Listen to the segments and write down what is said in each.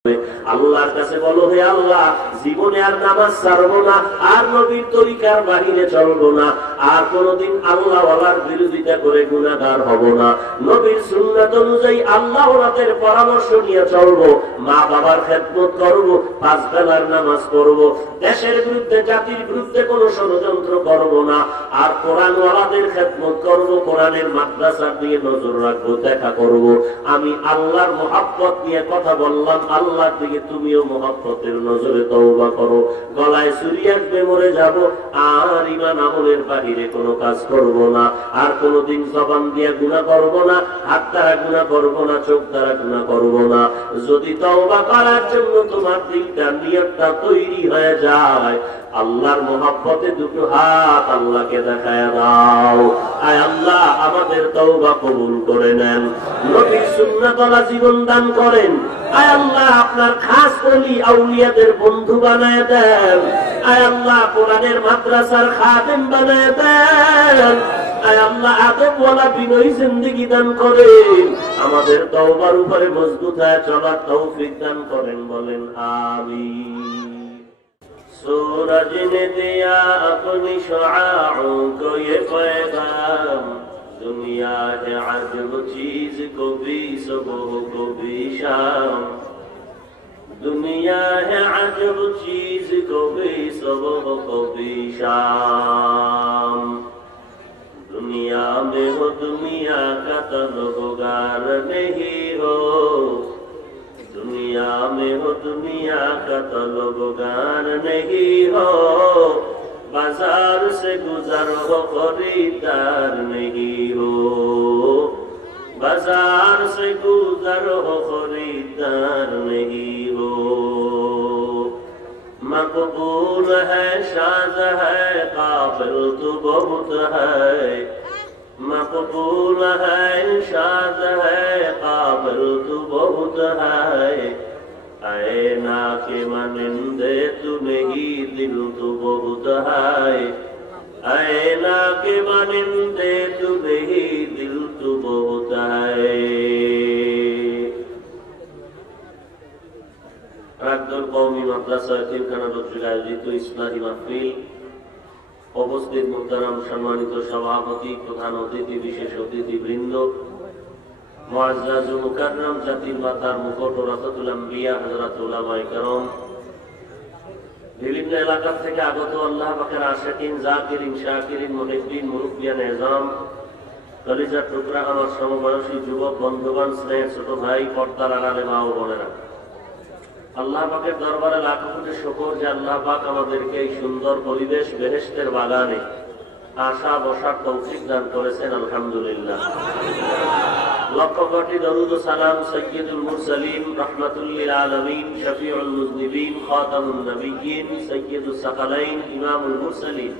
আল্লাহর কাছে বলো, হে আল্লাহ, জীবনে আর নামাজ ছাড়বো না, আর নবীর তরিকার বাহিরে চলবো না, আর কোনদিন আল্লাহ ওয়ালার বিরোধিতা করে গুনাহগার হব না, নবীর সুন্নাত অনুযায়ী আল্লাহ ওয়ালাদের পরামর্শ নিয়ে চলবো, মা বাবার খেদমত করবো, পাঁচ বেলার নামাজ পড়বো, দেশের বিরুদ্ধে জাতির বিরুদ্ধে কোনো ষড়যন্ত্র করবো না, আর কোরআন ওয়ালাদের খেদমত করবো, কোরআনের মাদ্রাসার দিকে নজর রাখবো, দেখা করবো। আমি আল্লাহর মহব্বত নিয়ে কথা বললাম, আল্লাহর দিকে তুমিও মহব্বতের নজরে তওবা করো। গলায় ছুরি আসবে, মরে যাব, আর ঈমান আমলের বাহিরে কোনো কাজ করব না, আর কোনোদিন জবান দিয়ে গুনাহ করব না, হাত দ্বারা গুনাহ করব না, চোখ দ্বারা গুনাহ করব না। যদি তওবা করার জন্য তোমার দিলটা নিয়তটা তৈরি হয়ে যায়, আল্লাহর মহব্বতে দুটো হাত আল্লাহকে দেখায় দাও। আয় আল্লাহ, আমাদের তওবা কবুল করে নেন, নবীর সুন্নাতওয়ালা জীবন দান করেন। আয় আল্লাহ, আপনার খাস ওলি আউলিয়াদের বন্ধু বানায় দেন। আয় আল্লাহ, কোরআনের মাদ্রাসার খাদেম বানায় দেন। আয় আল্লাহ, আদবওয়ালা বিনয়ী জিন্দেগি দান করেন। আমাদের তওবার উপরে মজবুত হয়ে চলার তৌফিক দান করেন, বলেন আমিন। सूरज ने दिया अपनी शुआओं को ये पैगाम, दुनिया है अजब चीज को भी सुबह को भी शाम, दुनिया है अजब चीज को भी सुबह को भी शाम, दुनिया में हो दुनिया का तलबगार नहीं हो, दुनिया में हो दुनिया का तलबगार नहीं हो, बाजार से गुजर हो खरीदार नहीं हो, बाजार से गुजर हो खरीदार नहीं हो, मकबूल है शाज़ है काबिल तो बहुत है, मकबूल है शाज़ है काबिल तो बहुत है, ऐना के मनिंदे तू नहीं दिल तो बहुत है, ऐना के मनिंदे तू नहीं दिल तो बहुत है। রাকদুল কওমি মাদ্রাসা এতিমখানা কর্তৃক আয়োজিত ইসলামী মাহফিল, উপস্থিত মুহতারাম সম্মানিত সভাপতি, প্রধান অতিথি, বিশেষ অতিথিবৃন্দ, মুআজ্জাজ ও মুকাররম জাতির মাতার মুকুট ও রাসাতুল আম্বিয়া হযরত উলামায়ে কেরাম, বিভিন্ন এলাকা থেকে আগত আল্লাহ পাকের আশিকিন, জাকিরিন, শাকিরিন, মুহিব্বিন, মুরব্বিয়ান এজাম, কলিজার টুকরা আমার সমবয়সী যুবক বন্ধুগণ, স্নেহের ছোট ভাই, পর্দার আড়ালে মা ও বোনেরা, আল্লাহ পাকের দরবারে লাখো কোটি শুকর যে আল্লাহ পাক আমাদেরকে এই সুন্দর পরিবেশ, বেহেশতের বাগানে আসা বসার তৌফিক দান করেছেন, আলহামদুলিল্লাহ। লক্ষ কোটি দরুদ ও সালাম সাইয়্যিদুল মুরসালিন, রাহমাতুল লিল আলামিন, শফিউল মুযনিবিন, খাতামুন নবিয়্যিন, সাইয়্যিদুস সাকালাইন, ইমামুল মুরসালিন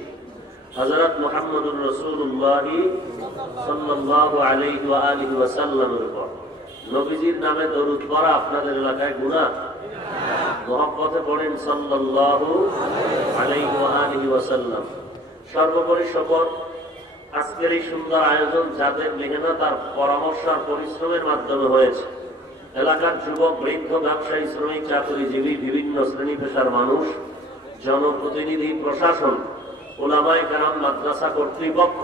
হযরত মুহাম্মদুর রাসূলুল্লাহ সাল্লাল্লাহু আলাইহি ওয়া আলিহি ওয়াসাল্লামের উপর। নবীজির নামে দরুদ পড়া আপনাদের এলাকায় গুনাহ? মহব্বতে পড়েন সাল্লাল্লাহু আলাইহি ওয়া আলিহি ওয়াসাল্লাম। সর্বোপরি শকর আজকের এই সুন্দর আয়োজন যাদের মেহনত আর পরামর্শ আর পরিশ্রমের মাধ্যমে হয়েছে। এলাকার যুবক, বৃদ্ধ, ব্যবসায়ী, শ্রমিক, চাকরিজীবী, বিভিন্ন শ্রেণী পেশার মানুষ, জনপ্রতিনিধি, প্রশাসন, উলামায়ে কেরাম, মাদ্রাসা কর্তৃপক্ষ,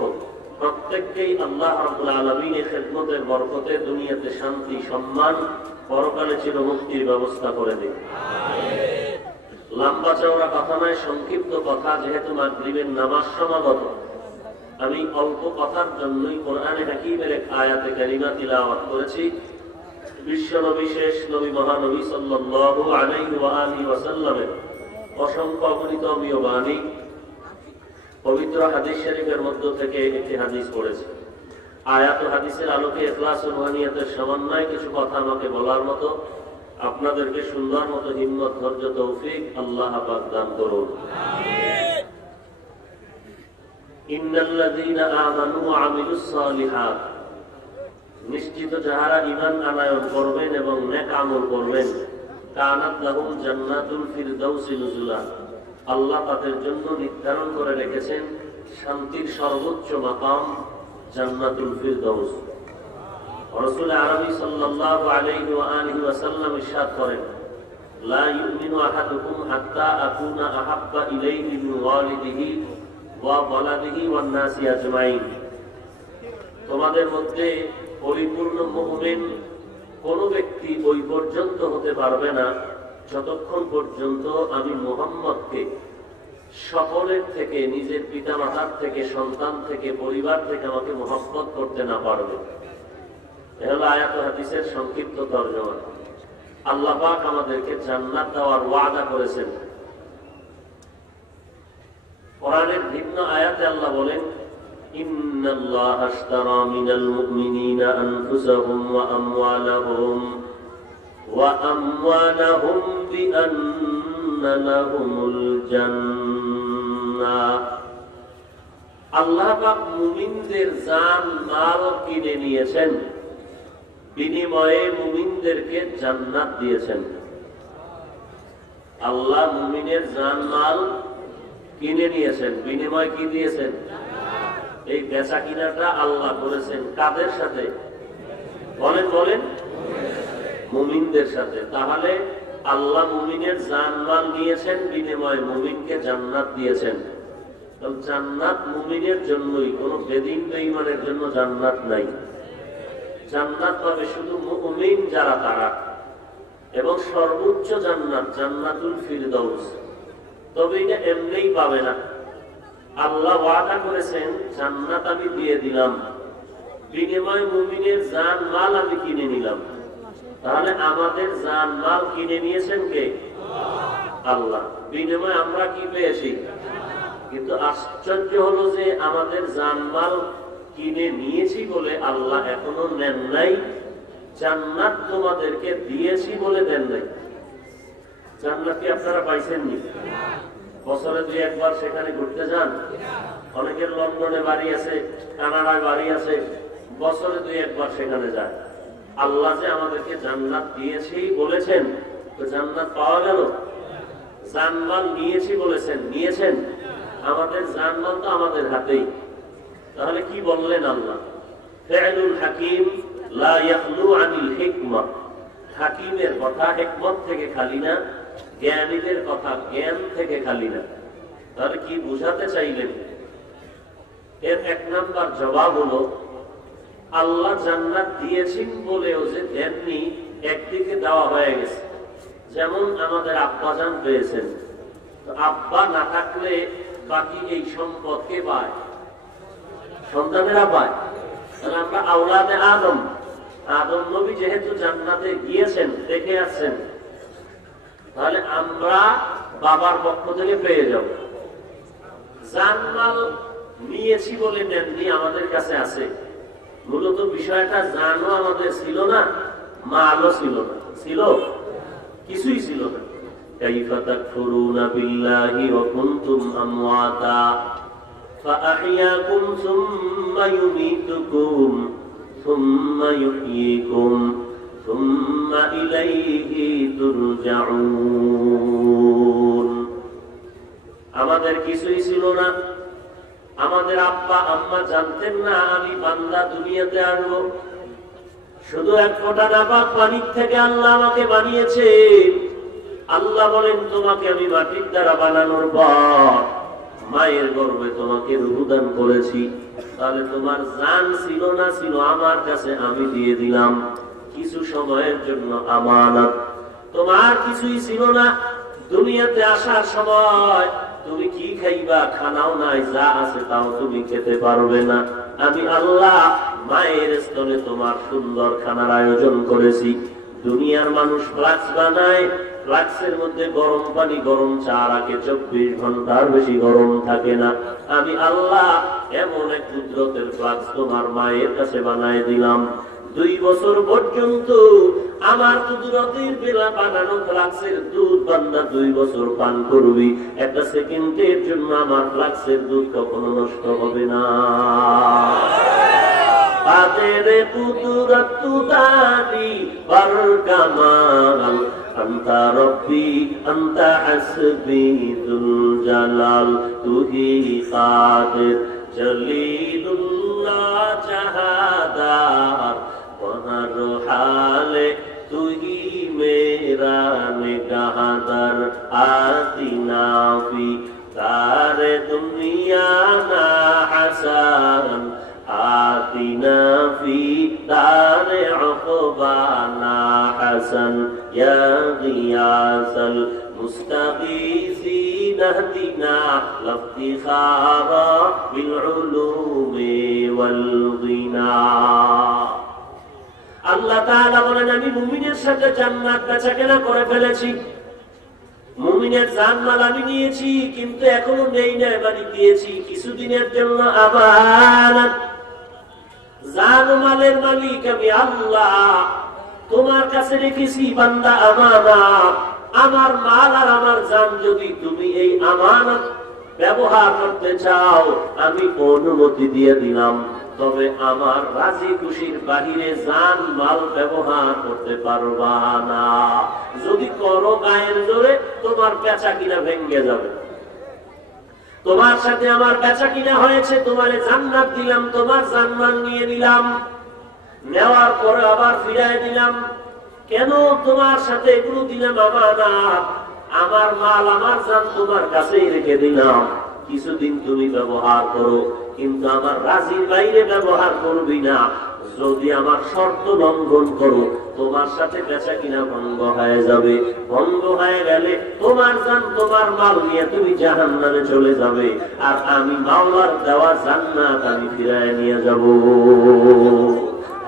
প্রত্যেককেই আল্লাহ রাব্বুল আলামিনের খেদমতের বরকতে দুনিয়াতে শান্তি, সম্মান, পরকালে চিরমুক্তির ব্যবস্থা করে দিন। লম্বা চওড়া কথা নয়, সংক্ষিপ্ত কথা, যেহেতু মাগরিবের নামাজ সমাগত, আমি অল্প কথার জন্যই কোরআনে হাকিমের এক আয়াতে কারিমা তিলাওয়াত করেছি। বিশ্ব নবী, শেষ নবী, মহানবী সাল্লাল্লাহু আলাইহি ওয়া আলিহি ওয়াসাল্লামের অসংখ্য অগণিত অমীয় বাণী, পবিত্র হাদিস শরীফের মধ্য থেকে একটি হাদিস পড়েছি। আয়াত ও হাদিসের আলোকে ইখলাস ও রুহানিয়াতের সমন্বয়ে কিছু কথা আমাকে বলার মতো, আপনাদেরকে সুন্দর মতো হিম্মত, ধৈর্য, তৌফিক আল্লাহ পাক দান করুন। আমিন। ইন্নাল্লাযীনা আমানু ওয়া আমিলুস সালিহাত, নিশ্চিত যাহারা ঈমান আনয়ন করবেন এবং নেক আমল করবেন, কানাত লাহুম জান্নাতুল ফিরদাউসি নুজুলা, আল্লাহ তাদের জন্য নির্ধারণ করে রেখেছেন শান্তির সর্বোচ্চ মাকাম জান্নাতুল ফিরদাউস। রাসূল আরবি সাল্লাল্লাহু আলাইহি ওয়া আলিহি ওয়াসাল্লাম ইরশাদ করেন, লা ইউমিনু আহাদুকুম হাত্তা আকুনা আহাব্বা ইলাইহি মিন ওয়ালিদিহি ওয়া ওয়ালাদিহি ওয়ান নাসি আজমাইন। তোমাদের মধ্যে পরিপূর্ণ মুমিন কোন ব্যক্তি ওই পর্যন্ত হতে পারবে না যতক্ষণ পর্যন্ত আমি মুহাম্মদকে সকলের থেকে, নিজের পিতামাতার থেকে, সন্তান থেকে, পরিবার থেকে আমাকে মহব্বত করতে না পারবে। এ হলো আয়াত ও হাদিসের সংক্ষিপ্ত তরজমা। আল্লাহ পাক আমাদেরকে জান্নাত দেওয়ার ওয়াদা করেছেন। কোরআনের ভিন্ন আয়াতে আল্লাহ বলেন, ইন্নাল্লাহা আশতারা মিনাল মুমিনিনা আনফুসাহুম ওয়া আমওয়ালাহুম বিআন্না লাহুমুল জান্নাহ। আল্লাহ পাক মুমিনদের জান মাল কিনে নিয়েছেন, বিনিময়ে মুমিনদেরকে জান্নাত দিয়েছেন। আল্লাহ মুমিনের জান মাল কিনে নিয়েছেন, বিনিময় কি দিয়েছেন? এই বেচা কিনাটা আল্লাহ করেছেন কাদের সাথে? বলেন বলেন, মুমিনদের সাথে। তাহলে আল্লাহ মুমিনের জান মাল নিয়েছেন, বিনিময়ে মুমিনকে জান্নাত দিয়েছেন। জান্নাত মুমিনের জন্যই, কোন বেদিন বেঈমানের জন্য জান্নাত নাই। জান্নাত পাবে শুধু মুমিন যারা, তারা। এবং সর্বোচ্চ জান্নাত জান্নাতুল ফিরদাউস। তবে এটা এমনিই পাবে না। আল্লাহ ওয়াদা করেছেন জান্নাত আমি দিয়ে দিলাম, বিনিময়ে মুমিনের জান মাল আমি কিনে নিলাম। তাহলে আমাদের জান মাল কিনে নিয়েছেন কে? আল্লাহ। বিনিময়ে আমরা কি পেয়েছি? কিন্তু আশ্চর্য হলো যে আমাদের জান মাল কিনে নিয়েছি বলে আল্লাহ এখনো নেন নাই, জান্নাত তোমাদেরকে দিয়েছি বলে দেন নাই। জান্নাত কি আপনারা পাইছেননি? বছরে 2 একবার সেখানে ঘুরতে যান। অনেকের লন্ডনে বাড়ি আছে, কানাডায় বাড়ি আছে, বছরে 2 একবার সেখানে যায়। আল্লাহ যে আমাদেরকে জান্নাত দিয়েছি বলেছেন, তো জান্নাত পাওয়া গেল? জানমাল নিয়েছি বলেছেন, নিয়েছেন? আমাদের জানমাল তো আমাদের হাতেই। তাহলে কি বললেন আল্লাহ? ফি'লুল হাকিম লা ইয়াখলু আনিল হিকমা। হাকিমের কথা হিকমত থেকে খালি না, জ্ঞানীদের কথা জ্ঞান থেকে খালি না। তাহলে কি বুঝাতে চাইলেন? এর 1 নাম্বার জবাব হলো, আল্লাহ জান্নাত দিয়েছেন বলেও যে দেননি, একদিকে দেওয়া হয়ে গেছে। যেমন আমাদের আব্বাজান পেয়েছেন, আব্বা না থাকলে বাকি এই সম্পদ কে পায়? সন্তানেরা পায়। তাহলে আমরা আওলাদে আদম, আদম নবী যেহেতু জান্নাতে গিয়েছেন, দেখে আসছেন, তাহলে আমরা বাবার পক্ষ থেকে পেয়ে যাব। জানমাল নিয়েছি বলে নেননি, আমাদের কাছে আছে। মূলত বিষয়টা জানও আমাদের ছিল না, মালও ছিল না। ছিল? কিছুই ছিল না। কাইফা তাকফুরুনা বিল্লাহি ওয়া কুনতুম আমওয়াতা ফাআহইয়াকুম সুম্মা ইউমীতুকুম সুম্মা ইউহয়ীকুম সুম্মা ইলাইহি তুরজাউন। আমাদের কিছুই ছিল না, আমাদের আব্বা আম্মা জানতেন না আমি বান্দা দুনিয়াতে আসবো। শুধু 1 ফোঁটা নাপাক পানির থেকে আল্লাহ আমাকে বানিয়েছে। আল্লাহ বলেন, তোমাকে আমি মাটির দ্বারা বানানোর পর মায়ের গর্ভে তোমাকে রূহ দান করেছি। তাহলে তোমার জান ছিল না, ছিল আমার কাছে, আমি দিয়ে দিলাম কিছু সময়ের জন্য আমানত। তোমার কিছুই ছিল না, দুনিয়াতে আসার সময় তুমি কি খাইবা, খানাও নাই, যা আছে তাও তুমি খেতে পারবে না। আমি আল্লাহ মায়ের স্তনে তোমার সুন্দর খানার আয়োজন করেছি। দুনিয়ার মানুষ ফ্লাক্স বানায়, ফ্লাক্সের মধ্যে গরম পানি, গরম চা রাখে, 24 ঘন্টার বেশি গরম থাকে না। আমি আল্লাহ এমন এক কুদরতের ফ্লাক্স তোমার মায়ের কাছে বানায় দিলাম। 2 বছর পর্যন্ত আমার কুদরতের বেলা বানানো ফ্লাক্সের দুধ বান্দা 2 বছর পান করবি। 1 সেকেন্ডের জন্য আমার ফ্লাক্সের দুধ কখনো নষ্ট হবে না। তেরে কুদরত তুদানি বার কামাল আনতা রব্বি আনতা হাসবি যুল জালাল তুহি কাদির জলিলুল্লাহ জাহাদার ওয়ার হালে তুই মেরা নিগাহদার আতিনা ফি দারে দুনিয়া না হাসান আতিনা ফি দারে উকবানা হাসান ইয়া গিয়াসাল মুস্তাগীসিন ইহদিনা লাফতিখারা বিল উলুমি ওয়াল গিনা। আল্লাহ তাআলা বলেন আমি মুমিনের সাথে জান্নাত বেচাকেনা করে ফেলেছি, মুমিনের জানমাল আমি নিয়েছি, কিন্তু এখনো নেই না, এবারই দিয়েছি কিছুদিনের জন্য আমানত। জানমালের মালিক আমি আল্লাহ, তোমার কাছে রেখেছি বান্দা আমানত। আমার মাল আর আমার জান যদি তুমি এই আমানত ব্যবহার করতে চাও আমি অনুমতি দিয়ে দিলাম, তবে আমার রাজি খুশির বাহিরে জান মাল ব্যবহার করতে পারবা না। যদি করো গায়ের জোরে তোমার বেচা কিনা ভেঙে যাবে। তোমার সাথে আমার বেচা কিনা হয়েছে, তোমারে জান্নাত দিলাম, তোমার জানমাল নিয়ে নিলাম, নেওয়ার পরে আবার ফিরাই দিলাম। কেন তোমার সাথে এগুলো দিলাম আমানত? আমার মাল আমার জান তোমার কাছেই রেখে দিলাম, কিছুদিন তুমি ব্যবহার করো, কিন্তু আমার রাজির বাইরে ব্যবহার করবি না। যদি আমার শর্ত লঙ্ঘন করো তোমার সাথে বেচা কিনা ভঙ্গ হয়ে যাবে। ভঙ্গ হয়ে গেলে তোমার জান তোমার মাল নিয়ে তুমি জাহান্নামে চলে যাবে, আর আমি মাওলার দেওয়া জান্নাত আমি ফিরায় নিয়ে যাব।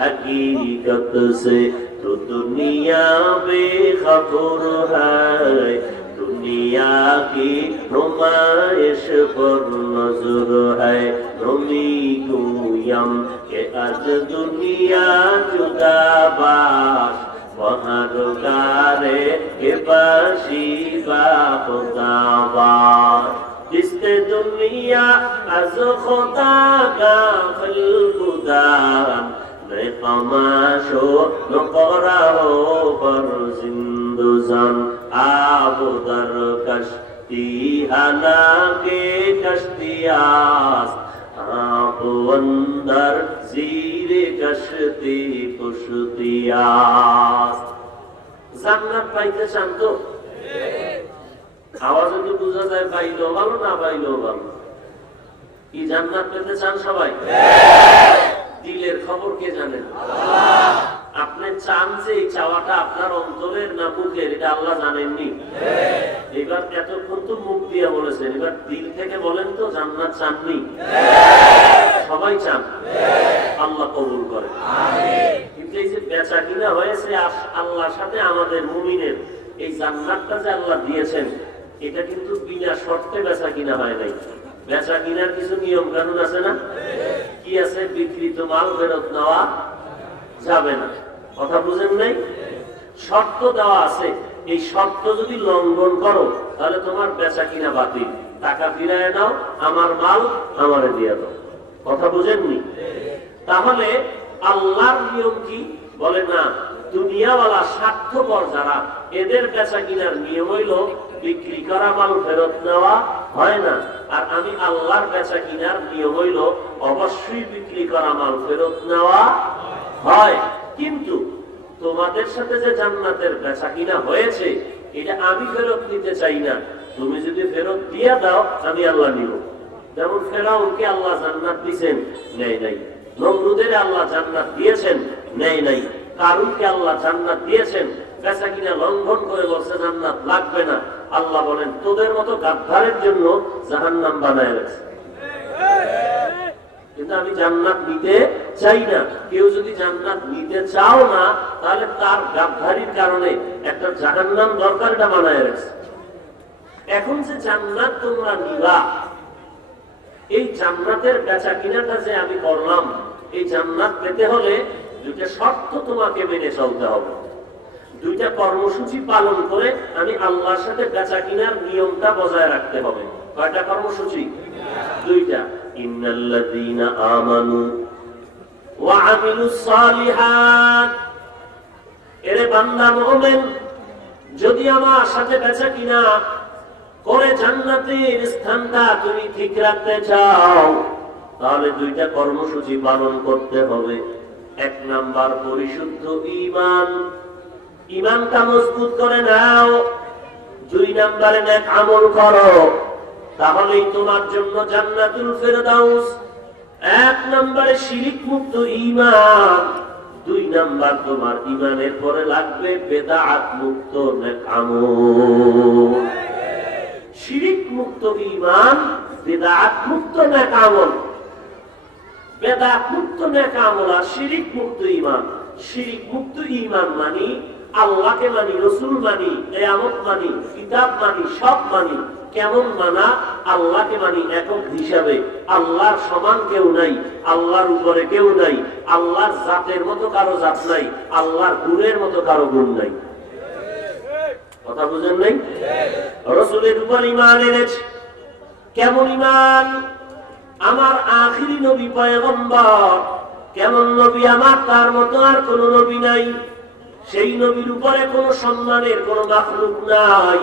हकीकत से तो दुनिया बेखबर है, दुनिया की नुमाइश पर नजर है। रुमी गुयम के आज दुनिया जुदाबाश, वहाँ रुकारे के बाशी बाखुदाबाश। जिसते दुनिया आज खुदा का खलकुदान, कमाशो नकरा हो पर जिंदुजान। आबो दर कश्ती हना के कश्तियास, आप अंदर जीरे कश्ती कुश्तियास। জান্নাত পাইতে চান তো? আওয়াজ যদি বোঝা যায় পাইলেও ভালো, না পাইলেও ভালো। কি জান্নাত পেতে চান সবাই? দিলের খবর কে জানেন? আপনি চান যে এই চাওয়াটা আপনার অন্তরের না মুখের, এটা আল্লাহ জানেননি। এবার এতক্ষণ তো মুখ দিয়ে বলেছেন, এবার দিল থেকে বলেন তো জান্নাত চাননি? সবাই চান, আল্লাহ কবুল করে। কিন্তু এই যে বেচা কিনা হয়েছে আল্লাহর সাথে আমাদের মুমিনের, এই জান্নাতটা যে আল্লাহ দিয়েছেন এটা কিন্তু বিনা শর্তে বেচা কিনা হয় নাই। বেচা কিনার কিছু নিয়ম কানুন আছে না? কি আছে? বিক্রিত মাল ফেরত নেওয়া যাবে না, কথা বুঝেন নাই? শর্ত দেওয়া আছে, এই শর্ত যদি লঙ্ঘন করো তাহলে তোমার বেচা কিনা বাতিল, টাকা ফিরায় নাও, আমার মাল আমারে দিয়ে দাও, কথা বুঝেননি? তাহলে আল্লাহর নিয়ম কি বলে? না, দুনিয়াওয়ালা স্বার্থপর যারা, এদের বেচা কিনার নিয়ম হইল বিক্রি করা মাল ফেরত নেওয়া হয় না। আর আমি আল্লাহর বেচা কিনার নিয়ম হইল অবশ্যই বিক্রি করা মাল ফেরত নেওয়া হয়। কিন্তু তোমাদের সাথে যে জান্নাতের বেচা কিনা হয়েছে এটা আমি ফেরত নিতে চাই না, তুমি যদি ফেরত দিয়ে দাও আমি আল্লাহ নিব। যেমন ফেরাউনকে আল্লাহ জান্নাত দিয়েছেন, নেই নাই। নমরুদের আল্লাহ জান্নাত দিয়েছেন, নেই নাই। কারুনকে আল্লাহ জান্নাত দিয়েছেন, বেচা কিনা লঙ্ঘন করে বলছে জান্নাত লাগবে না। আল্লাহ বলেন তোদের মতো গাদ্দারের জন্য জাহান্নাম বানায় রাখছে। কিন্তু আমি জান্নাত নিতে চাই না। কেউ যদি জান্নাত নিতে চাও না তাহলে তার গাদ্দারির কারণে একটা জাহান্নাম দরকার, এটা বানায় রাখছে। এখন যে জান্নাত তোমরা নিবা, এই জান্নাতের বেচা কিনাটা যে আমি করলাম, এই জান্নাত পেতে হলে দুইটা শর্ত তোমাকে মেনে চলতে হবে, দুইটা কর্মসূচি পালন করে আমি আল্লাহর সাথে বেচা কিনার নিয়মটা বজায় রাখতে হবে। কয়টা কর্মসূচি? দুইটা। ইন্নাল্লাযীনা আমানু ওয়া আমিলুস সালিহাত, এরে বান্দা মুমিন, যদি আমার সাথে বেচা কিনা করে জান্নাতের স্থানটা তুমি ঠিক রাখতে চাও তাহলে দুইটা কর্মসূচি পালন করতে হবে। এক নাম্বার পরিশুদ্ধ ঈমান, ইমানটা মজবুত করে নাও। 2 নম্বরে নেক আমল করো, তাহলেই তোমার জন্য জান্নাতুল ফেরদাউস। 1 নম্বরে শিরিক মুক্ত ঈমান, 2 নম্বর তোমার ঈমানের পরে লাগবে বিদআত মুক্ত নেক আমল। শিরিক মুক্ত ঈমান, বিদআত মুক্ত নেক আমল। বিদআত মুক্ত নেক আমল আর শিরিক মুক্ত ঈমান। শিরিক মুক্ত ঈমান মানে আল্লাহকে মানি, রাসূল মানি, কিয়ামত মানি, কিতাব মানি, সব মানি। কেমন মানা? আল্লাহকে মানি একক হিসাবে, আল্লাহর সমান কেউ নাই, আল্লাহর উপরে কেউ নাই, আল্লাহর জাতের মতো কারো জাত নাই, আল্লাহর গুণের মতো কারো গুণ নাই। কথা বুঝেন নাই? রাসূলের উপর ঈমান এনেছে। কেমন ঈমান? আমার আখিরি নবী পয়গম্বর, কেমন নবী আমার, তার মতো আর কোন নবী নাই। সেই নবীর উপরে কোন সম্মানের কোন মাখলুক নাই।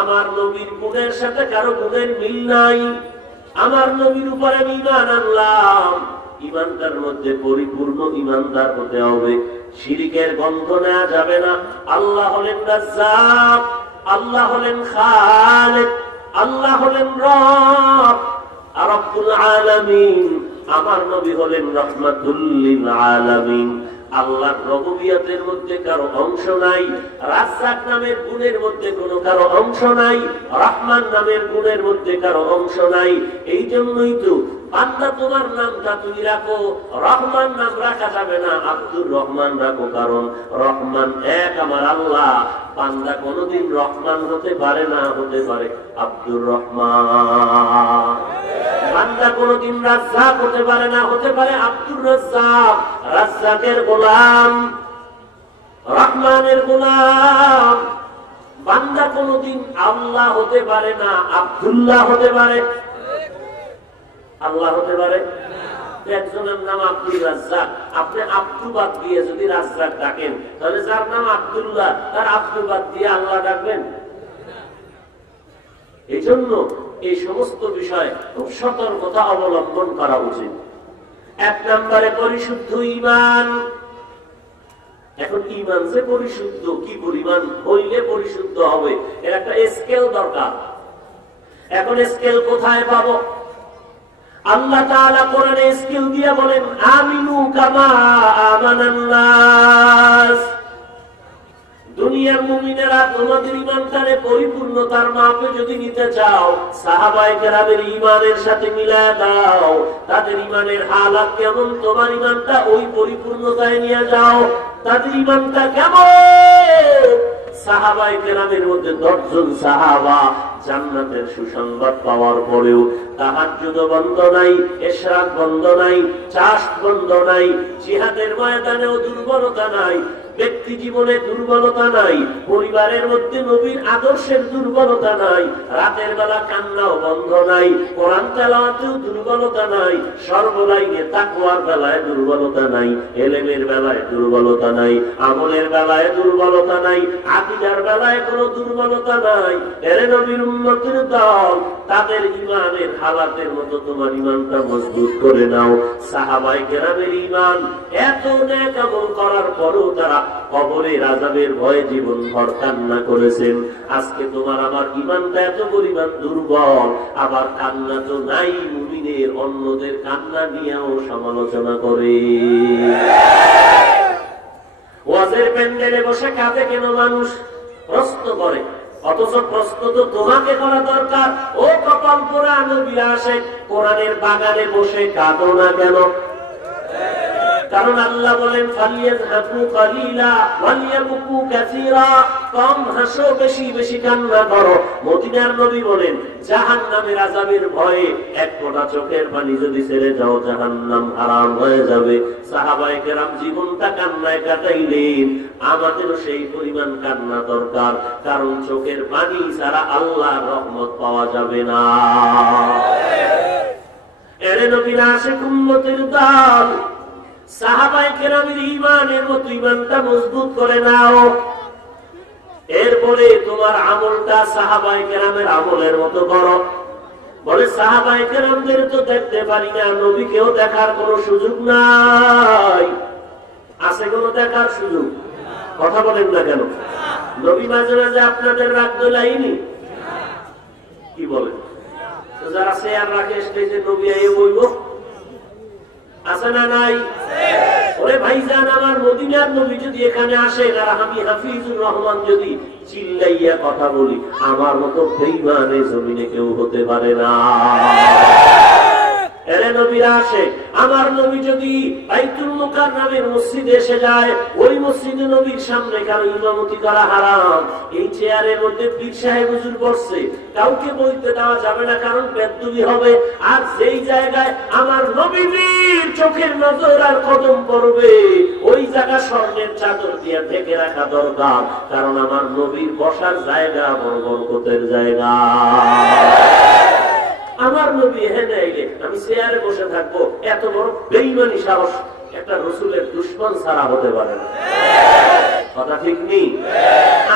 আমার নবীর গুণের সাথে কারো গুণের মিল নাই। আমার নবীর উপরে ঈমান আনলাম। ঈমানটার মধ্যে পরিপূর্ণ ঈমানদার হতে হবে, শিরকের গন্ধ নেওয়া যাবে না। আল্লাহ হলেন রাজ্জাক, আল্লাহ হলেন খালিক, আল্লাহ হলেন রব, রব্বুল আলামিন। আমার নবী হলেন রাহমাতুল লিল আলামিন। আল্লাহর রুবুবিয়তের মধ্যে কারো অংশ নাই, রাজ্জাক নামের গুণের মধ্যে কোনো কারো অংশ নাই, রহমান নামের গুণের মধ্যে কারো অংশ নাই। এই জন্যই তো বান্দা তোমার নামটা তুমি রাখো, রহমান নাম রাখা যাবে না, আব্দুর রহমান রাখো। কারণ রহমান এক আমার আল্লাহ, বান্দা কোনদিন রহমান হতে পারে না, হতে পারে আব্দুর রহমান। বান্দা কোনদিন রাজ্জাক হতে পারে না, হতে পারে আব্দুর রাজ্জাক। রাজ্জাকের গোলাম, রহমানের গোলাম। বান্দা কোনদিন আল্লাহ হতে পারে না, আব্দুল্লাহ হতে পারে, আল্লাহ হতে পারে। একজনের নাম আব্দুল রাজ্জাক, আপনি আব্দু বাদ দিয়ে যদি রাজ্জাক ডাকেন, তাহলে যার নাম আব্দুল্লাহ তার আব্দু বাদ দিয়ে আল্লাহ ডাকবেন? এই জন্য এই সমস্ত বিষয় খুব সতর্কতা অবলম্বন করা উচিত। 1 নম্বরে পরিশুদ্ধ ঈমান। এখন ঈমান যে পরিশুদ্ধ, কি পরিমাণ হইলে পরিশুদ্ধ হবে, এর একটা স্কেল দরকার। এখন স্কেল কোথায় পাবো? আল্লাহ তাআলা কোরআনে স্কেল দিয়ে বলেন, আমিনু কামা আমানান নাস। দুনিয়ার মুমিনেরা তোমাদের ঈমানটারে পরিপূর্ণতার মাপে যদি নিতে চাও, সাহাবায়ে কেরামের ঈমানের সাথে মিলায় দাও। তাদের ঈমানের হালাত কেমন, তোমার ঈমানটা ওই পরিপূর্ণতায় নিয়ে যাও। তাদের ঈমানটা কেমন? সাহাবায়ে কেরামের মধ্যে 10 জন সাহাবা জান্নাতের সুসংবাদ পাওয়ার পরেও তাহাজ্জুদ বন্ধ নাই, ইশরাক বন্ধ নাই, চাষ বন্ধ নাই, জিহাদের ময়দানেও দুর্বলতা নাই, ব্যক্তি জীবনে দুর্বলতা নাই, পরিবারের মধ্যে নবীর আদর্শের দুর্বলতা নাই, রাতের বেলা কান্নাও বন্ধ নাই, কোরআন তেলাওয়াতেও দুর্বলতা নাই, সর্বলাইনে তাকওয়ার বেলায় দুর্বলতা নাই, ইলমের বেলায় দুর্বলতা নাই, আমলের বেলায় দুর্বলতা নাই, আকীদার বেলায় কোনো দুর্বলতা নাই। এর নবীর উম্মতের দল, তাদের ঈমানের হালাতের মতো তোমার ঈমানটা মজবুত করে নাও। সাহাবায়ে কেরামের ঈমান এত নেক আমল করার পরেও তারা কবরের আযাবের ভয়ে জীবনভর কান্না করেছেন। আজকে তোমার আমার ঈমানটা এত পরিমাণ দুর্বল, আবার কান্না তো নাই, মুমিনের অন্যদের কান্না নিয়েও সমালোচনা করে। ওয়াজের প্যান্ডেলে বসে কাঁদে কেন মানুষ? প্রশ্ন করে, অথচ প্রশ্ন তো তোমাকে করা দরকার। ও কপাল পোড়া নবী আশিক, কোরআনের বাগানে বসে কাঁদো না কেন? কারণ আল্লাহ বলেন, ফালিয়াযহাকু কালিলা ওয়ালিয়াবকু কাসীরা। কম হাসো, বেশি বেশি কান্না করো। মদিনার নবী বলেন, জাহান্নামের আযাবের ভয়ে এক ফোঁটা চোখের পানি যদি ছেড়ে যাও, জাহান্নাম হারাম হয়ে যাবে। সাহাবায়ে কেরাম জীবনটা কান্নায় কাটাইলেন। আমাদেরও সেই পরিমাণ কান্না দরকার, কারণ চোখের পানি ছাড়া আল্লাহর রহমত পাওয়া যাবে না। এর নবীর আশিক উম্মতের দল, সাহাবায়ে কেরামের ঈমানের মতো ঈমানটা মজবুত করে নাও। এরপরে তোমার আমলটা সাহাবায়ে কেরামের আমলের মতো করো। বলে সাহাবায়ে কেরামদের তো দেখতে পারি না, নবীকেও দেখার কোনো সুযোগ নাই। আছে কোনো দেখার সুযোগ? কথা বলেন না কেন? নবী মাঝে মাঝে আপনাদের রাগ দোলাইনি? কি বলেন? যারা শেয়ার রাখে স্টেজে নবী আইয়ে বলবো, আছে না নাই? ওরে ভাইজান, আমার মদিনার নবী যদি এখানে আসে আর আমি হাফিজুর রহমান যদি চিল্লাইয়া কথা বলি, আমার মতো বেঈমানে জমিনে কেউ হতে পারে না। এরে নবীরা আসে, আমার নবী যদি বাইতুল মুকাররমের মসজিদে এসে যায়, ওই মসজিদে নবীর সামনে কারো ইমামতি করা হারাম। এই চেয়ারের মধ্যে পীর সাহেব হুজুর বসছে, কাউকে বলতে দেওয়া যাবে না, কারণ বেদবি হবে। আর যেই জায়গায় আমার নবীর চোখের নজর আর কদম পড়বে, ওই জায়গা স্বর্ণের চাদর দিয়ে ঢেকে রাখা দরকার, কারণ আমার নবীর বসার জায়গা বড় বরকতের জায়গা। আমার নবী এখানে আইলে আমি চেয়ারে বসে থাকবো, এত বড় বেঈমানি সাহস একটা রসুলের দুশমন ছাড়া হতে পারে না। কথা ঠিক নেই?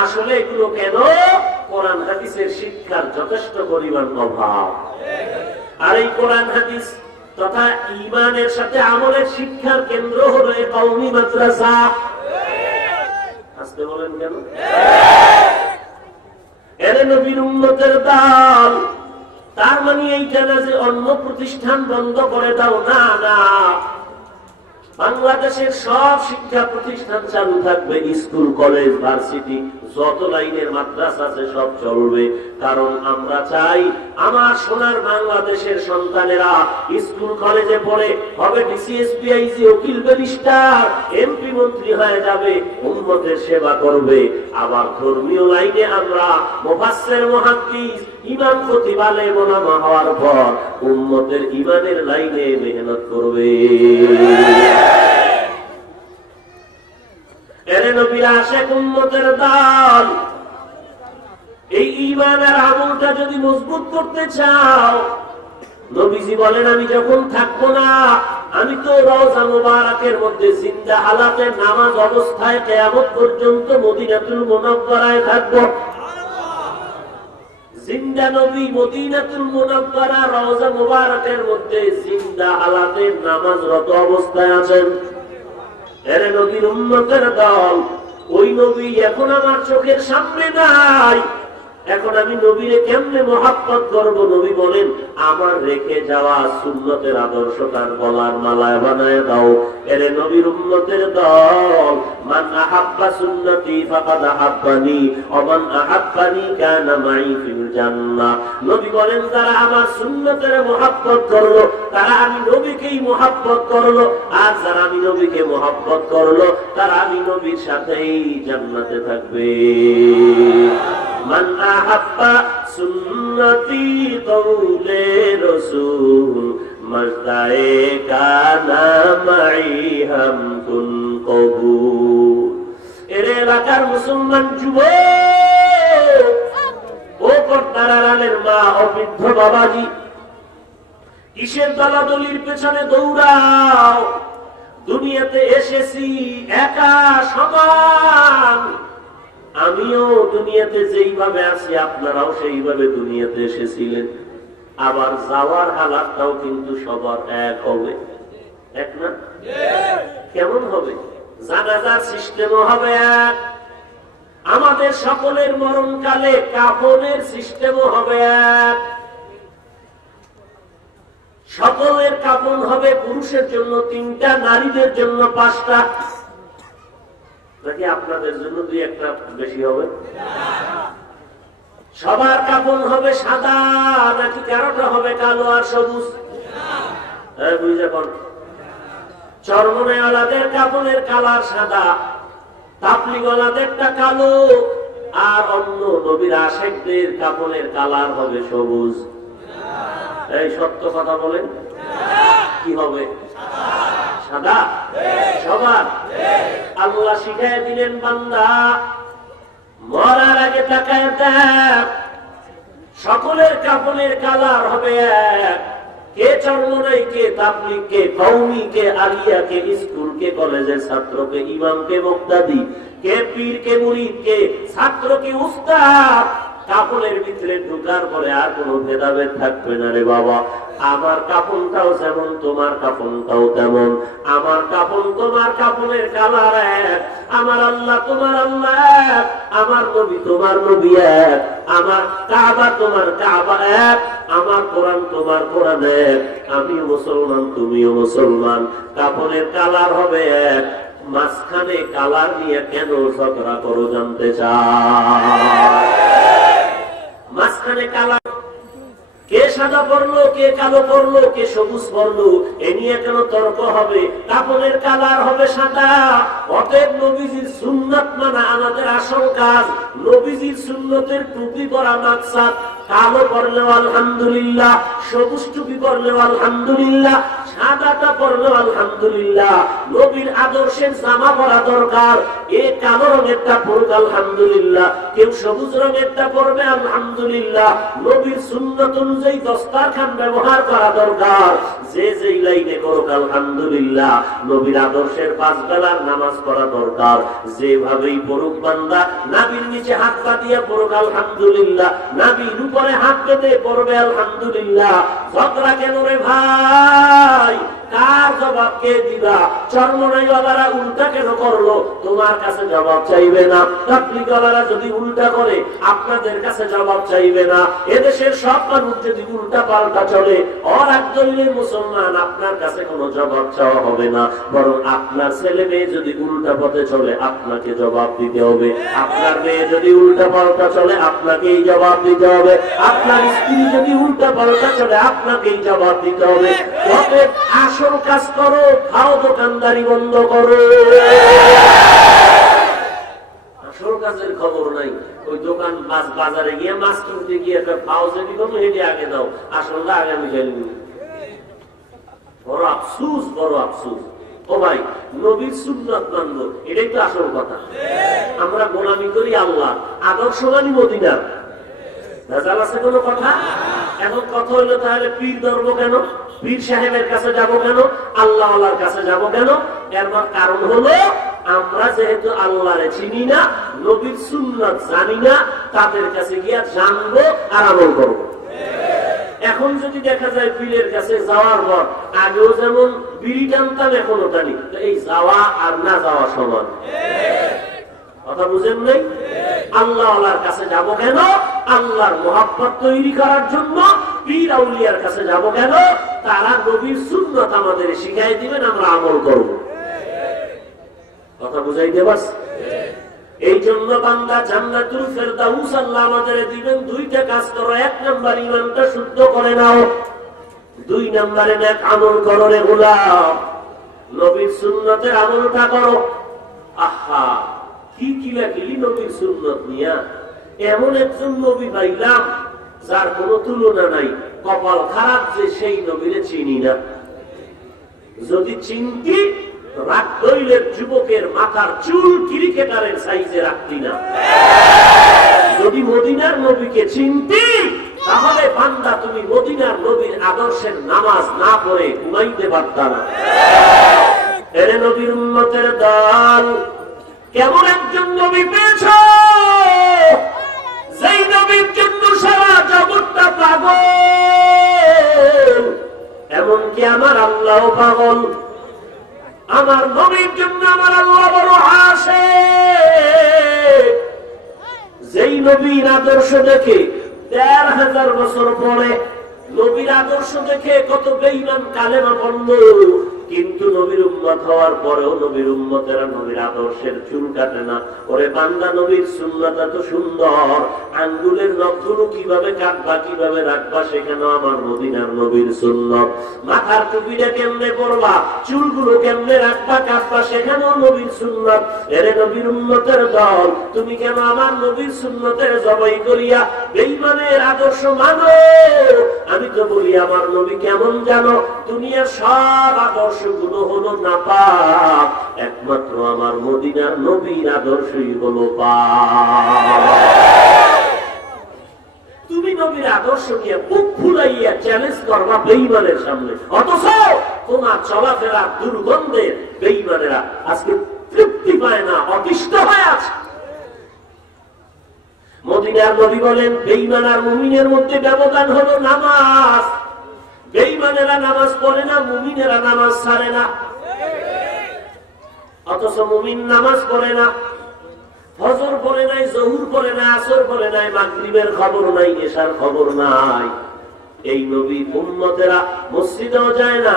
আসলে এগুলো কেন? কোরআন হাদিসের শিক্ষার যথেষ্ট পরিমাণ অভাব। আর এই কোরআন হাদিস তথা ঈমানের সাথে আমলের শিক্ষার কেন্দ্র হলো এই কওমি মাদ্রাসা। আসতে বলেন কেন? এরে নবীর উম্মতের দল, তার মানে এইটা না যে অন্য প্রতিষ্ঠান বন্ধ করে দাও, না না, বাংলাদেশের সব শিক্ষা প্রতিষ্ঠান চালু থাকবে, স্কুল কলেজ ভার্সিটি যত লাইনের মাদ্রাসা আছে সব চলবে। কারণ আমরা চাই আমার সোনার বাংলাদেশের সন্তানেরা স্কুল কলেজে পড়ে হবে ডিসিএসপিআইজি, উকিল, ব্যারিস্টার, এমপি, মন্ত্রী হয়ে যাবে, উম্মতের সেবা করবে। আবার ধর্মীয় লাইনে আমরা মুফাসসির, মুহাদ্দিস, ইমাম, খতিব, আলেম, ওলামা হওয়ার পর উম্মতের ঈমানের লাইনে মেহনত করবে। এরে নবীরা আশিক উম্মতের দল, এই ঈমানের আমলটা যদি মজবুত করতে চাও, নবীজি বলেন আমি যখন থাকবো না, আমি তো রওজা মুবারাকের মধ্যে জিন্দা হালাতে নামাজ অবস্থায় কিয়ামত পর্যন্ত মদিনাতুল মুনাওয়ারায় থাকবো। জিন্দা নবী মদিনাতুল মুনাওয়ারা রওজা মুবারাকের মধ্যে জিন্দা হালাতে নামাজরত অবস্থায় আছেন। এরে নবীর উম্মতের দল, ওই নবী এখন আমার চোখের সামনে নাই, এখন আমি নবীরে কেমনে মহাব্বত করব? নবী বলেন আমার রেখে যাওয়া সুন্নতের আদর্শ তার গলার মালায় বানায় দাও। এরে নবীর উম্মতের দল, মান আহাব্বা সুন্নতি ফাকাদ আহাব্বানি ওয়া মান আহাব্বানি কানা মাই ফিল জান্নাহ। নবী বলেন যারা আমার সুন্নতের মহাব্বত করলো তারা আমি নবীকেই মহাব্বত করলো, আর যারা আমি নবীকে মহাব্বত করলো তারা আমি নবীর সাথেই জান্নাতে থাকবে। মান আহাব্বা সুন্নতি কওলে রাসূল মজদায়ে কানা মাই হামকুন কবুল। এরে এলাকার মুসলমান যুবক, ও পর্দারালের মা, অবৃদ্ধ বাবাজি, কিসের দলাদলির পেছনে দৌড়াও? দুনিয়াতে এসেছি একা সমান, আমিও দুনিয়াতে যেইভাবে আছি আপনারাও সেইভাবে দুনিয়াতে এসেছিলেন। আবার যাওয়ার হালাতটাও কিন্তু সবার এক হবে, এক না? কেমন হবে? জানাজার সিস্টেমও হবে এক, আমাদের সকলের মরণকালে কাফনের সিস্টেমও হবে এক। সকলের কাফন হবে পুরুষের জন্য 3টা, নারীদের জন্য 5টা, নাকি আপনাদের জন্য 2-1টা বেশি হবে? সবার কাফন হবে সাদা, নাকি কারোটা হবে কালো আর সবুজ? বুঝে কোন? চরমনেওয়ালাদের কাফনের কালার সাদা, তাবলীগওয়ালাদেরটা কালো, আর অন্য নবীর আশিকদের কাফনের কালার হবে সবুজ। এই সত্য কথা বলেন, কি হবে? সাদা সবার। আল্লাহ শিখায় দিলেন বান্দা মরার আগে তাকায় দেখ, সকলের কাফনের কালার হবে এক। কে চরমনাই, কে তাবলীগ, কে কওমি, কে আলিয়া, কে স্কুল, কে কলেজের ছাত্র, কে ইমাম, কে মুক্তাদি, কে পীর, কে মুরিদ, কে ছাত্র, কে উস্তাদ, কাফনের ভিতরে ঢোকার পরে আর কোনো ভেদাভেদ থাকবে না রে বাবা। আমার কাফনটাও যেমন তোমার কাফনটাও তেমন, আমার কাফন তোমার কাফনের কালার এক, আমার আল্লাহ তোমার আল্লাহ এক, আমার নবী তোমার নবী এক, আমার কাবা তোমার কাবা এক, আমার কোরআন তোমার কোরআন এক, আমিও মুসলমান তুমিও মুসলমান, কাফনের কালার হবে এক, মাঝখানে কালার নিয়ে কেন ঝগড়া করো জানতে চাই? মাঝখানে কালার, কে সাদা পড়লো, কে কালো পড়লো, কে সবুজ পড়লো, এ নিয়ে কেন তর্ক হবে? কাপড়ের কালার হবে সাদা। অতএব নবীজির সুন্নাত মানা আমাদের আসল কাজ। নবীজির সুন্নতের টুপি পরা মাকসাদ। কালো পড়লেও আলহামদুলিল্লাহ, সবুজ টুপি পড়লেও আলহামদুলিল্লাহ, সাদাটা পড়লেও আলহামদুলিল্লাহ। নবীর আদর্শের জামা পরা দরকার। এ কালো রঙেরটা পড়ুক আলহামদুলিল্লাহ, কেউ সবুজ রঙেরটা পড়বে আলহামদুলিল্লাহ। নবীর সুন্নত অনুযায়ী দস্তারখান ব্যবহার করা দরকার। যে যেই লাইনে করুক আলহামদুলিল্লাহ। নবীর আদর্শের 5 বেলার নামাজ পড়া দরকার। যেভাবেই পড়ুক বান্দা, নাভির নিচে হাত পা দিয়ে পড়ুক আলহামদুলিল্লাহ, নাভির উপরে হাত পেতে পড়বে আলহামদুলিল্লাহ। ঝগড়া কেন রে ভাই? কার জবাব কে দিবা? চরমনাইওয়ালারা উল্টা কেন করলো? তোমার কাছে জবাব চাইবে না। তাবলীগওয়ালারা যদি উল্টা করে আপনাদের কাছে জবাব চাইবে না। এদেশের সব মানুষ যদি উল্টা পাল্টা চলে, আর একদলীয় মুসলমান, আপনার কাছে কোনো জবাব চাওয়া হবে না। বরং আপনার ছেলে মেয়ে যদি উল্টা পথে চলে আপনাকে জবাব দিতে হবে। আপনার মেয়ে যদি উল্টা পাল্টা চলে আপনাকেই জবাব দিতে হবে। আপনার স্ত্রী যদি উল্টা পাল্টা চলে আপনাকেই জবাব দিতে হবে। আসল কাজ করো, খাও, দোকানদারি বন্ধ করো। আসল কাজের খবর নাই। ওই দোকান বাজারে গিয়ে মাছ কিনতে গিয়ে খাও, যদি কোনো হেঁটে আগে দাও, আসলটা আগামী কালে। বড় আফসুস, বড় আফসুস। ও ভাই, নবীর সুন্নাত মানবো, এটাই তো আসল কথা। আমরা গোলামি করি আল্লাহ, আদর্শ মানি মদিনার। ভেজাল আছে কোনো কথা? এখন কথা হইলো তাহলে পীর ধরবো কেন, পীর সাহেবের কাছে যাব কেন, আল্লাহওয়ালার কাছে যাব কেন? এর কারণ হলো আমরা যেহেতু আল্লাহরে চিনি না, নবীর সুন্নাত জানি না, তাদের কাছে গিয়া জানবো আর আমল করবো। এখন যদি দেখা যায় পীরের কাছে যাওয়ার পর আগেও যেমন বিড়ি টানতাম এখনো টানি, এই যাওয়া আর না যাওয়া সমান। কথা বুঝেন নাই? আল্লাহওয়ালার কাছে যাব কেন? আল্লাহর মুহাব্বত তৈরি করার জন্য। পীর আউলিয়ার কাছে যাব কেন? তারা নবীর সুন্নাত আমাদের শিখাই দিবেন, আমরা আমল করব। কথা বুঝাইতে পারছি? এই জন্য বান্দা জান্নাতুল ফেরদাউস আল্লাহ আমাদের দিবেন। 2টা কাজ করো। 1 নাম্বার ঈমানটা শুদ্ধ করে নাও, 2 নম্বরে নেক আমল করো রে গোলাম। নবীর সুন্নতের আমলটা করো। আহা, কি কিলাকিলি নবীর সুন্নত নিয়া। এমন একজন নবী পাইলাম যার কোনো তুলনা নাই। কপাল খারাপ যে সেই নবীরে চিনি না। যদি চিনতি, রাগদৈলের যুবকের মাথার চুল ক্রিকেটারের সাইজে রাখতি না। যদি মদিনার নবীকে চিনতি, তাহলে বান্দা তুমি মদিনার নবীর আদর্শের নামাজ না পড়ে ঘুমাইতে পারতা না। এরে নবীর উম্মতের দল, কেমন একজন নবী পেয়েছ, যেই নবীর জন্য সারা জগৎটা পাগল। এমনকি আমার আল্লাহ পাগল। আমার নবীর জন্য আমার আল্লাহ বড় হাসে। যেই নবীর আদর্শ দেখে ১৩,০০০ বছর পরে, নবীর আদর্শ দেখে কত বেঈমান কালেমা পড়ল, কিন্তু নবীর উম্মত হওয়ার পরেও নবীর উম্মতেরা নবীর আদর্শের চুল কাটে না। ওরে বান্দা, নবীর সুন্নাত এত সুন্দর, আঙ্গুলের নখগুলো কিভাবে কাটবা, কিভাবে রাখবা, সেখানেও আমার মদিনার নবীর সুন্নাত। মাথার টুপিটা কেমনে পরবা, চুলগুলো কেমনে রাখবা, কাটবা, সেখানেও নবীর সুন্নাত। এরে নবীর উম্মতের দল, তুমি কেন আমার নবীর সুন্নতের জবাই করিয়া বেঈমানের আদর্শ মানো? আমি তো বলি আমার নবী কেমন জানো? দুনিয়ার সব আদর্শ গুলো হলো নাপাক, একমাত্র আমার মদিনার নবীর আদর্শই হলো পাক। তুমি নবীর আদর্শ নিয়ে বুক ফুলাইয়া চ্যালেঞ্জ করবা বেঈমানের সামনে, অথচ তোমার চলাফেরা দুর্গন্ধের বেঈমানেরা আজকে তৃপ্তি পায় না, অতিষ্ঠ হয়ে আছে। মদিনার নবী বলেন বেঈমান আর মুমিনের মধ্যে ব্যবধান হলো নামাজ। বেঈমানেরা নামাজ পড়ে না, মুমিনেরা নামাজ ছাড়ে না। অথচ মুমিন নামাজ পড়ে না, ফজর পড়ে নাই, জহুর পড়ে নাই, আসর পড়ে নাই, মাগরিবের খবর নাই, এশার খবর নাই। এই নবী উম্মতেরা মসজিদেও যায় না,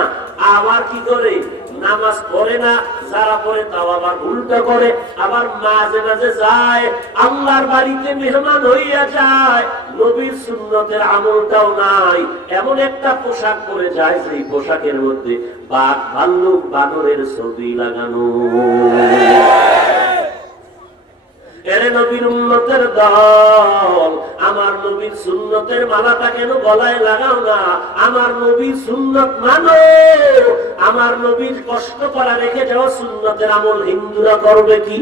আবার কি করে নামাজ পড়ে না, যারা পড়ে তাও আবার উল্টা করে, আবার মাঝে মাঝে যায় আল্লাহর বাড়িতে মেহমান হইয়া যায়, নবীর সুন্নতের আমলটাও নাই, এমন একটা পোশাক পরে যায় সেই পোশাকের মধ্যে বাঘ ভাল্লুক বানরের ছবি লাগানো। এরে নবীর উম্মতের দল, আমার নবীর সুন্নতের মালাটা কেন গলায় লাগাও না? আমার নবীর সুন্নত মানো। আমার নবীর কষ্ট করা রেখে যাওয়া সুন্নতের আমল হিন্দুরা করবে কি?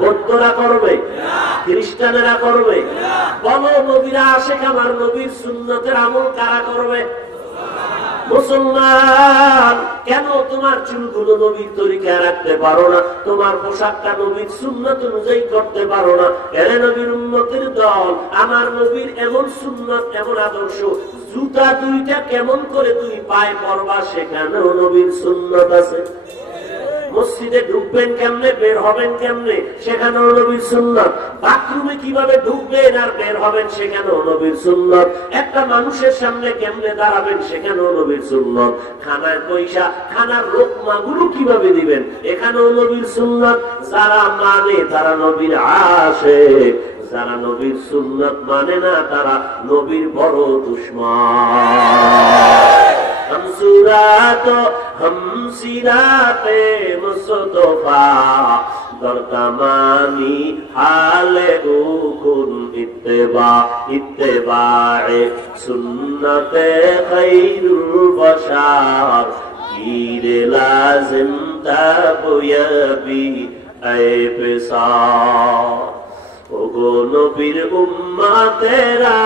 বৌদ্ধরা করবে? খ্রিস্টানেরা করবে? বলো নবীরা আশেক আমার নবীর সুন্নতের আমল কারা করবে? মুসলমান। কেন তোমার চুলগুলো নবীর তরিকায় রাখতে পারো না? তোমার পোশাকটা নবীর সুন্নত অনুযায়ী করতে পারো না? এরে নবীর উম্মতের দল, আমার নবীর এমন সুন্নত, এমন আদর্শ, জুতা দুইটা কেমন করে তুই পায়ে পরবা সেখানেও নবীর সুন্নত আছে। মসজিদে ঢুকবেন কেমনে, বের হবেন কেমনে, সেখানেও নবীর সুন্নত। বাথরুমে কিভাবে ঢুকবেন আর বের হবেন সেখানেও নবীর সুন্নত। একটা মানুষের সামনে কেমনে দাঁড়াবেন সেখানেও নবীর সুন্নত। খানার পয়সা, খানার লোকমাগুলো কিভাবে দিবেন এখানেও নবীর সুন্নত। যারা মানে তারা নবীর আশিক, যারা নবীর সুন্নত মানে না তারা নবীর বড় দুশমন। हम सूरत हम सिराते मुस्तफा दरकमानी हाले उकुन इत्तेबा इत्तेबाए सुन्नते खैरुल बशार कीरे लाजिम ताबुयबी ऐ पेसार ओगो नबीर उम्मतेरा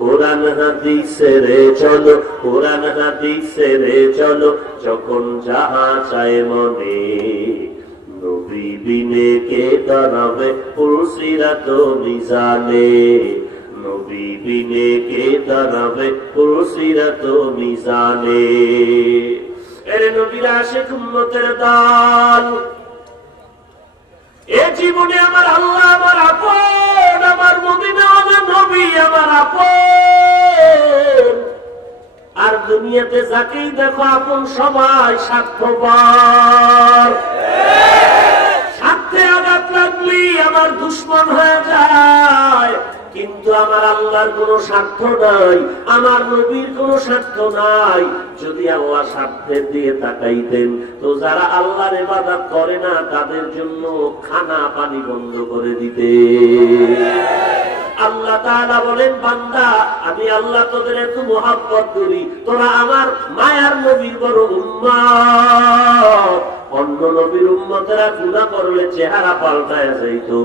কোরআন হাদিসে রে চলো, কোরআন হাদিসে রে চলো, যখন যাহা চায় মনে, নবী বিনে কে দাঁড়াবে পুলসিরাত মিজানে, নবী বিনে কে দাঁড়াবে পুলসিরাত মিজানে। এর নবীর আশিক উম্মতের দল, এ জীবনে আমার আল্লাহ আমার আপন, আমার মদিনা আমার নবী আমার আপন। আর দুনিয়াতে যাকেই দেখো আপন সবাই স্বার্থপর। স্বার্থে আঘাত লাগলি আমার দুশ্মন হয়ে যায়। কিন্তু আমার আল্লাহর কোনো স্বার্থ নাই, আমার নবীর কোনো স্বার্থ নাই। যদি আল্লাহ স্বার্থের দিয়ে তাকাইতেন তো যারা আল্লাহর ইবাদত করে না তাদের জন্য খানা পানি বন্ধ করে দিতে। আল্লাহ তাআলা বলেন, বান্দা আমি আল্লাহ তোদের এত মহব্বত করি, তোরা আমার মায়ার নবীর বড় উম্মত। অন্য নবীর উম্মতেরা গুনাহ করলে চেহারা পাল্টায় যাইতো,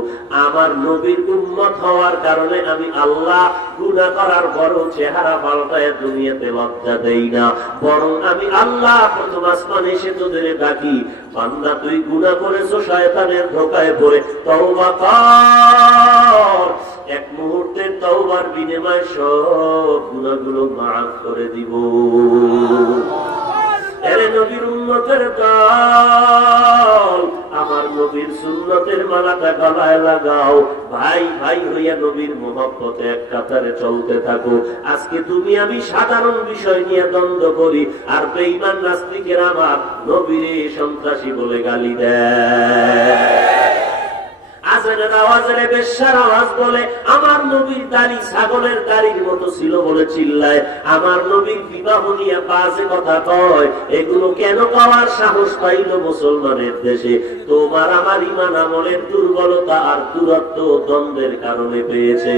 আমার নবীর উম্মত হওয়ার কারণে আমি আল্লাহ গুনাহ করার বড় চেহারা পাল্টায় দুনিয়াতে লজ্জা দেই না। বরং আমি আল্লাহ প্রথম আসমানে এসে তোদের ডাকি, বান্দা তুই গুনাহ করেছো, শয়তানের ধোকায় পড়ে তওবা কর। এক মুহূর্তের তওবার বিনিময়ে সব গুনাহগুলো মাফ করে দিব। এরে নবীর উম্মতের দল, আমার নবীর সুন্নতের মালাটা গলায় লাগাও। ভাই ভাই হইয়া নবীর মহব্বতে এক কাতারে চলতে থাকো। আজকে তুমি আমি সাধারণ বিষয় নিয়ে দ্বন্দ্ব করি, আর বেঈমান নাস্তিকের আমার নবীরে সন্ত্রাসী বলে গালি দেয়। আজানের আওয়াজে বেশ্যার আওয়াজ বলে, আমার নবীর দাড়ি ছাগলের দাড়ির মতো ছিল বলে চিল্লায়। আমার নবীর বিবাহ নিয়ে বাজে কথা কয়। এগুলো কেন কওয়ার সাহস পাইল মুসলমানের দেশে? তোমার আমার ঈমান আমলের দুর্বলতা আর দূরত্ব দ্বন্দ্বের কারণে পেয়েছে।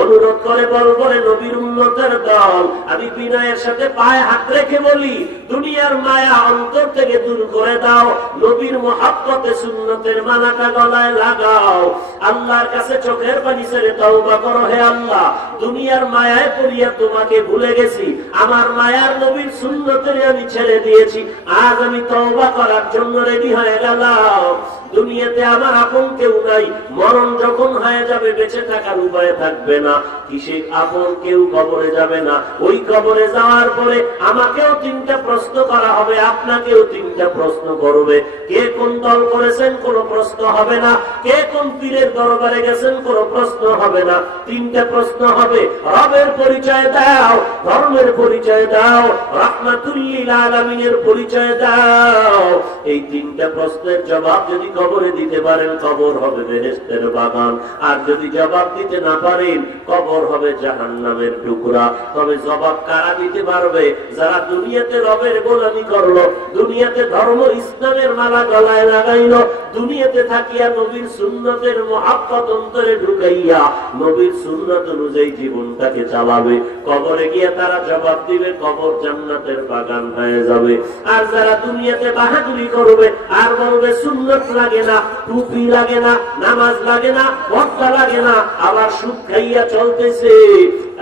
অনুরোধ করে বলবো রে নবীর উম্মতের দল, আমি বিনয়ের সাথে পায়ে হাত রেখে বলি, দুনিয়ার মায়া অন্তর থেকে দূর করে দাও, নবীর মুহাব্বতে সুন্নতের মালাটা গলায় লাগাও, আল্লাহর কাছে চোখের পানি ছেড়ে তওবা করো। হে আল্লাহ, দুনিয়ার মায়ায় পড়িয়া তোমাকে ভুলে গেছি, আমার মায়ার নবীর সুন্নতের আমি ছেড়ে দিয়েছি, আজ আমি তওবা করার জন্য রেডি হয়ে গেলাম। দুনিয়াতে আমার আপন কেউ নাই, মরণ যখন হয়ে যাবে বেঁচে থাকার উপায় থাকবে না, কিসে আপন কেউ কবরে যাবে না, ওই কবরে যাওয়ার পরে আমাকেও তিনটা প্রশ্ন করা হবে, আপনাকেও তিনটা প্রশ্ন করবে। কে কোন দল করেছেন কোনো প্রশ্ন হবে না, কে কোন পীরের দরবারে গেছেন কোনো প্রশ্ন হবে না, তিনটা প্রশ্ন হবে। রবের পরিচয় দাও, ধর্মের পরিচয় দাও, রাহমাতুল লিল আলামিনের পরিচয় দাও। এই তিনটা প্রশ্নের জবাব যদি কবরে দিতে পারেন, কবর হবে বেহেশতের বাগান, আর যদি জবাব দিতে না পারেন, কবর হবে জাহান্নামের টুকরা। তবে জবাব কারা দিতে পারবে? যারা দুনিয়াতে রবের গোলামি করলো, দুনিয়াতে ধর্ম ইসলামের মালা গলায় লাগাইলো, দুনিয়াতে থাকিয়া নবীর সুন্নতের মুহাব্বত অন্তরে ঢুকাইয়া নবীর সুন্নত অনুযায়ী জীবনটাকে চালাবে, কবরে গিয়ে তারা জবাব দিবে, কবর জান্নাতের বাগান হয়ে যাবে। আর যারা দুনিয়াতে বাহাদুরি করবে আর বলবে সুন্নত লাগে না, টুপি লাগে না, নামাজ লাগে না, পর্দা লাগে না, আবার সুদ খাইয়া চলতেছে,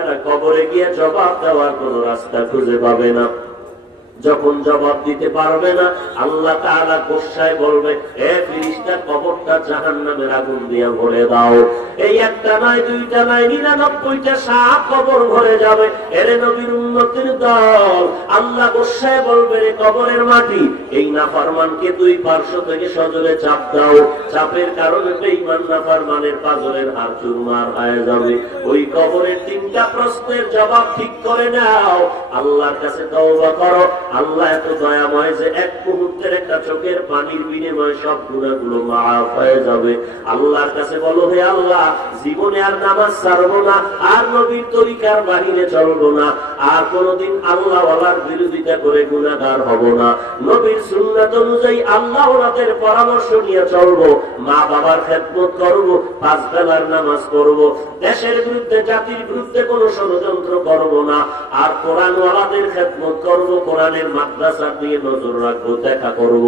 এরা কবরে গিয়ে জবাব দেওয়ার কোন রাস্তা খুঁজে পাবে না। যখন জবাব দিতে পারবে না, আল্লাহ তাআলা গোসায় বলবে, এ ফেরেশতা, কবরটা জাহান্নামের আগুন দিয়ে ভরে দাও। এই একটা নয়, দুইটা নয়, 99টা সাপ কবর ভরে যাবে। এরে নবীর উম্মতের দল, আল্লাহ গোসায় বলবে, রে কবরের মাটি, এই নাফরমানকে দুই পার্শ্ব থেকে সজোরে চাপ দাও, চাপের কারণে বেঈমান নাফরমানের পাজরের হাড় চুরমার হয়ে যাবে। ওই কবরের তিনটা প্রশ্নের জবাব ঠিক করে নাও, আল্লাহর কাছে তওবা করো। আল্লাহ এত দয়াময় যে এক মুহূর্তের একটা চোখের পানির বিনিময়ে সব গুনাহগুলো মাফ হয়ে যাবে। আল্লাহর কাছে বলো, হে আল্লাহ, জীবনে আর নামাজ ছাড়বো না, আর নবীর তরিকার বাহিরে চলবো না, আর কোনদিন আল্লাহ ওয়ালার বিরোধিতা করে গুনাহগার হব না, নবীর সুন্নাত অনুযায়ী আল্লাহ ওয়ালাদের পরামর্শ নিয়ে চলবো, মা বাবার খেদমত করব, পাঁচ বেলার নামাজ করব, দেশের বিরুদ্ধে জাতির বিরুদ্ধে কোনো ষড়যন্ত্র করব না, আর কোরআন ওয়ালাদের খেদমত করব, কোরআনের মাদ্রাসা দিয়ে নজর রাখবো, দেখা করব।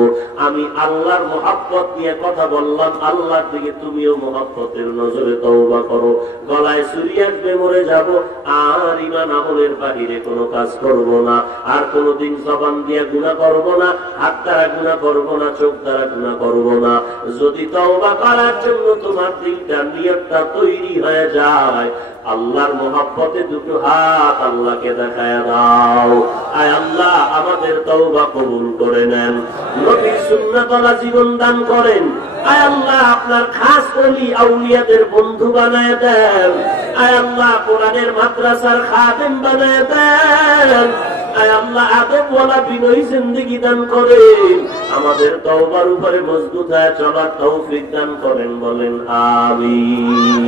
আমি আল্লাহর মুহাব্বত নিয়ে কথা বললাম, আল্লাহর দিকে তুমিও মুহাব্বতের নজরে তওবা করো। গলায় ছুরি আসবে, মরে যাব, আর ঈমান আমলের বাহিরে কোনো কাজ করব না, আর কোনোদিন জবান দিয়ে গুনাহ করব না, হাত দ্বারা গুনাহ করব না, চোখ দ্বারা গুনাহ করব না। যদি তওবা করার জন্য তোমার দিলটা, নিয়তটা তৈরি হয়ে যায়, আল্লাহর মুহাব্বতে দুটো হাত আল্লাহকে দেখায় দাও। আয় আল্লাহ, আমাদের তওবা কবুল করে নেন, নবীর সুন্নাতওয়ালা জীবন দান করেন। আয় আল্লাহ, আপনার খাস ওলি আউলিয়াদের বন্ধু বানায় দেন। আয় আল্লাহ, কোরআনের মাদ্রাসার খাদেম বানায় দেন। আয় আল্লাহ, আদবওয়ালা বিনয়ী জিন্দেগি দান করেন। আমাদের তওবার উপরে মজবুত হয়ে চলার তৌফিক দান করেন, বলেন আমিন।